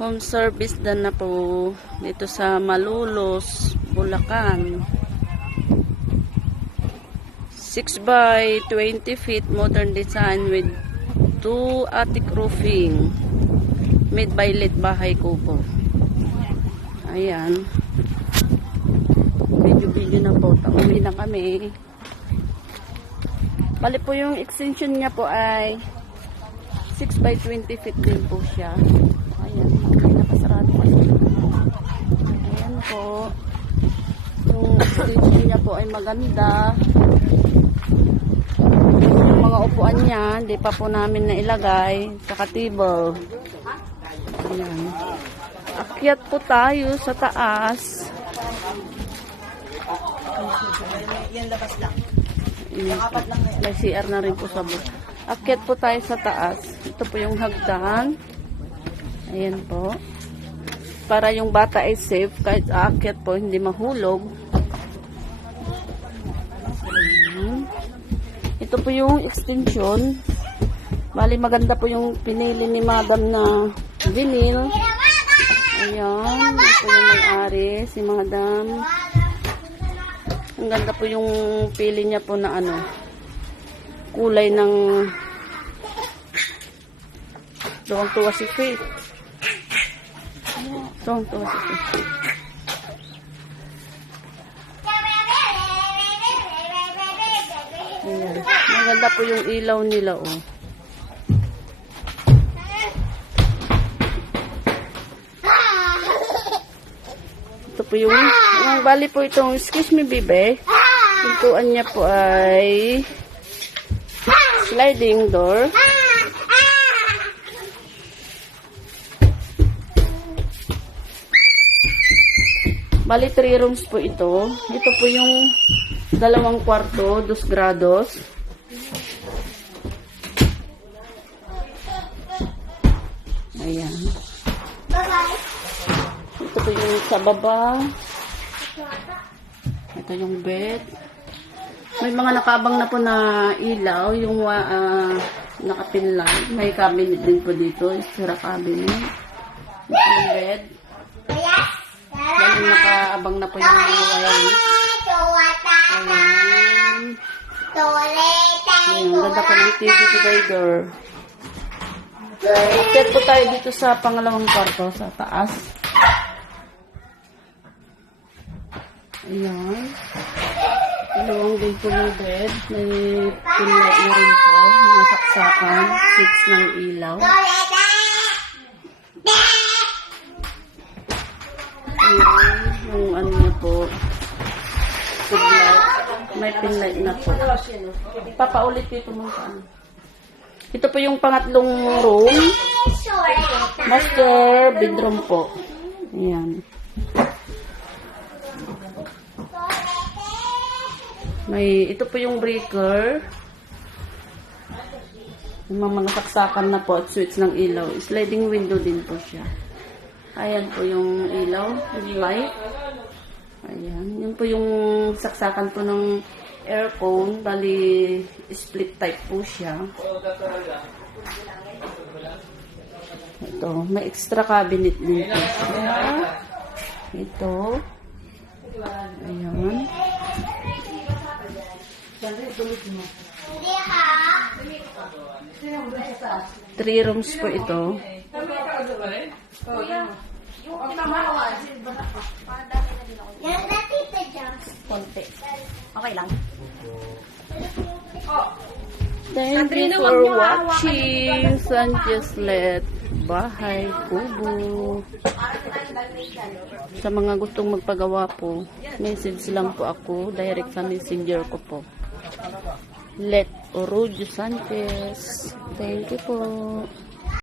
Home service dan na po dito sa Malulos, Bulacan. 6 by 20 feet modern design with two attic roofing. Made by Lit Bahay Kubo. Ayan. Video-video na po. Uwi na kami. Bali po yung extension niya po ay 6 by 20 feet din po siya. Ayan. Nakasarado kasi. Ayan po. Yung extension niya po ay maganda. Yung mga upuan niya, hindi pa po namin nailagay sa table. Ayan. Akyat po tayo sa taas. Yan labas lang. May CR na rin po sa bus. Akyat po tayo sa taas. Ito po yung hagdan. Ayan po. Para yung bata ay safe kahit aakyat po hindi mahulog. Ito po yung extension. Bali maganda po yung pinili ni madam na vinyl. Ayan. Ito yung may-ari si madam. Ang ganda po yung pili niya po na ano, kulay ng tuwang-tuwa si Faith. Tuwang-tuwa si Faith. Ayan. Maganda po yung ilaw nila, oh. Ito po yung, yung bali po itong, excuse me, bibe. Pintuan niya po ay sliding door. Bali, three rooms po ito. Ito po yung dalawang kwarto, dos grados. Ayan. Ito po yung sa baba. Ito yung bed. May mga nakabang na po na ilaw, yung uh, nakapin lang. May cabinet din po dito, extra cabinet. Ito yung bed. Dahil nakaabang na po yung mga wiring. Ayan. Ayan, ganda po ng TV divider. Akit po tayo dito sa pangalawang kwarto, sa taas. Ayan. Dalawang din po yung bed. May pinlight na rin po. Mga saksakan. Six ng ilaw. Ayan. May pinlight na po. Papaulit dito mo sa ano. Ito po yung pangatlong room. Master bedroom po. Ayan. May, ito po yung breaker. Yung mga na po at switch ng ilaw. Sliding window din po siya. Ayan po yung ilaw, yung light. Ayan. Yun po yung saksakan po ng aircon. Bali, split type po siya. Ito, may extra cabinet din po siya. Ito. Ayan. Three rooms po ito. Konti. Thank you for watching Sanchez Let Bahay Kubo. Sa mga gustong magpagawa po, message lang po ako, direct sa messenger ko po. Let Orojo Sanchez. Thank you po.